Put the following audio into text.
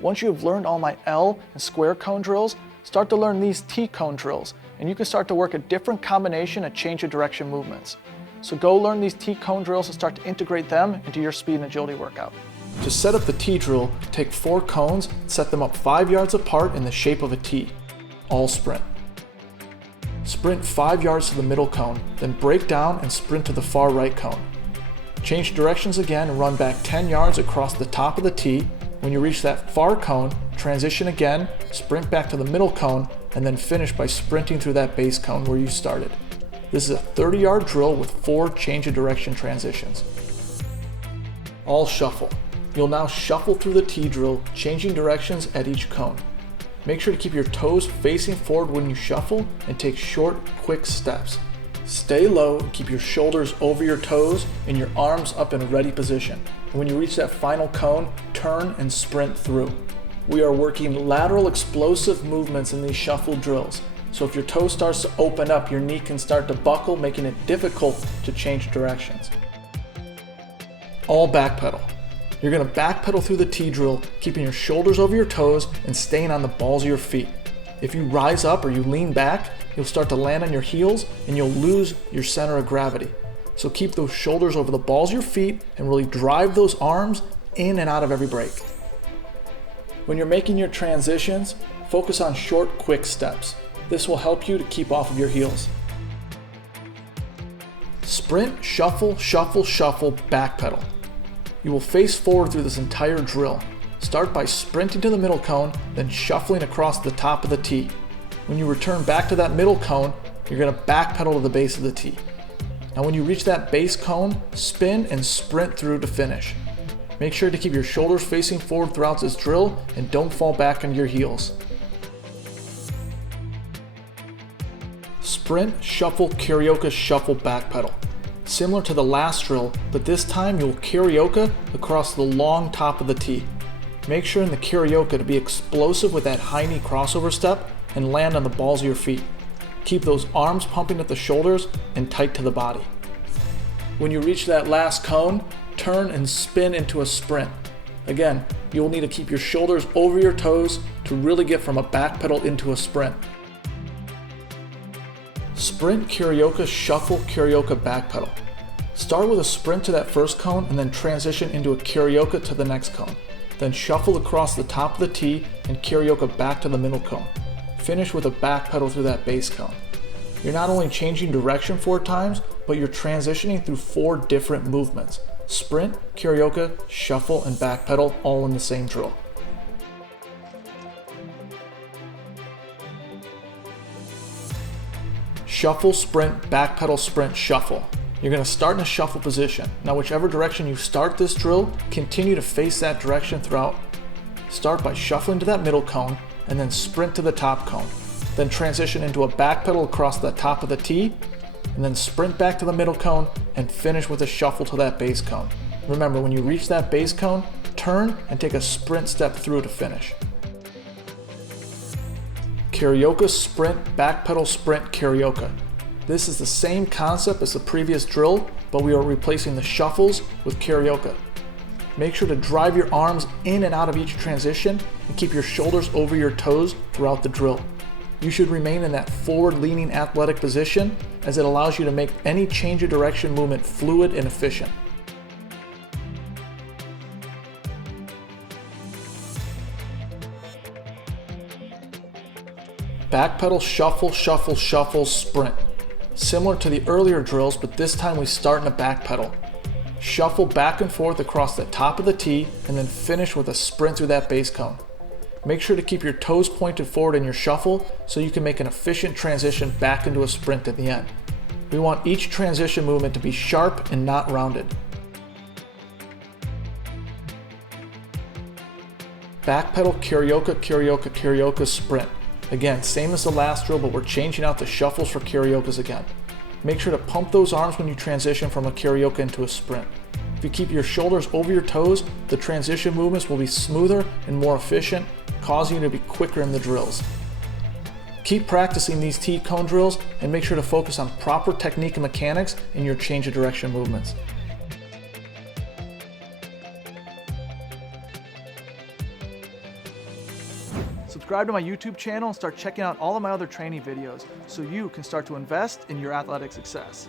Once you have learned all my L and square cone drills, start to learn these T cone drills, and you can start to work a different combination of change of direction movements. So go learn these T cone drills and start to integrate them into your speed and agility workout. To set up the T drill, take 4 cones, set them up 5 yards apart in the shape of a T. All sprint. Sprint 5 yards to the middle cone, then break down and sprint to the far right cone. Change directions again and run back 10 yards across the top of the T. When you reach that far cone, transition again, sprint back to the middle cone, and then finish by sprinting through that base cone where you started. This is a 30-yard drill with 4 change of direction transitions. All shuffle. You'll now shuffle through the T drill, changing directions at each cone. Make sure to keep your toes facing forward when you shuffle and take short, quick steps. Stay low and keep your shoulders over your toes and your arms up in a ready position. And when you reach that final cone, turn and sprint through. We are working lateral explosive movements in these shuffle drills. So if your toe starts to open up, your knee can start to buckle, making it difficult to change directions. All backpedal. You're going to backpedal through the T drill, keeping your shoulders over your toes and staying on the balls of your feet. If you rise up or you lean back, you'll start to land on your heels and you'll lose your center of gravity. So keep those shoulders over the balls of your feet and really drive those arms in and out of every break. When you're making your transitions, focus on short, quick steps. This will help you to keep off of your heels. Sprint, shuffle, shuffle, shuffle, backpedal. You will face forward through this entire drill. Start by sprinting to the middle cone, then shuffling across the top of the T. When you return back to that middle cone, you're going to backpedal to the base of the T. Now when you reach that base cone, spin and sprint through to finish. Make sure to keep your shoulders facing forward throughout this drill and don't fall back on your heels. Sprint, shuffle, karaoke, shuffle, backpedal. Similar to the last drill, but this time you'll karaoke across the long top of the T. Make sure in the karaoke to be explosive with that high knee crossover step and land on the balls of your feet. Keep those arms pumping at the shoulders and tight to the body. When you reach that last cone, turn and spin into a sprint. Again, you will need to keep your shoulders over your toes to really get from a backpedal into a sprint. Sprint, karaoke, shuffle, karaoke, backpedal. Start with a sprint to that first cone and then transition into a karaoke to the next cone. Then shuffle across the top of the T and karaoke back to the middle cone. Finish with a backpedal through that base cone. You're not only changing direction 4 times, but you're transitioning through 4 different movements. Sprint, karaoke, shuffle, and backpedal all in the same drill. Shuffle, sprint, backpedal, sprint, shuffle. You're going to start in a shuffle position. Now whichever direction you start this drill, continue to face that direction throughout. Start by shuffling to that middle cone and then sprint to the top cone. Then transition into a backpedal across the top of the T and then sprint back to the middle cone and finish with a shuffle to that base cone. Remember, when you reach that base cone, turn and take a sprint step through to finish. Karaoke, sprint, backpedal, sprint, karaoke. This is the same concept as the previous drill, but we are replacing the shuffles with karaoke. Make sure to drive your arms in and out of each transition and keep your shoulders over your toes throughout the drill. You should remain in that forward-leaning athletic position as it allows you to make any change of direction movement fluid and efficient. Backpedal, shuffle, shuffle, shuffle, sprint. Similar to the earlier drills, but this time we start in a backpedal. Shuffle back and forth across the top of the T and then finish with a sprint through that base cone. Make sure to keep your toes pointed forward in your shuffle so you can make an efficient transition back into a sprint at the end. We want each transition movement to be sharp and not rounded. Backpedal, karaoke, karaoke, karaoke, sprint. Again, same as the last drill, but we're changing out the shuffles for karaokes again. Make sure to pump those arms when you transition from a karaoke into a sprint. If you keep your shoulders over your toes, the transition movements will be smoother and more efficient, causing you to be quicker in the drills. Keep practicing these T-cone drills and make sure to focus on proper technique and mechanics in your change of direction movements. Subscribe to my YouTube channel and start checking out all of my other training videos so you can start to invest in your athletic success.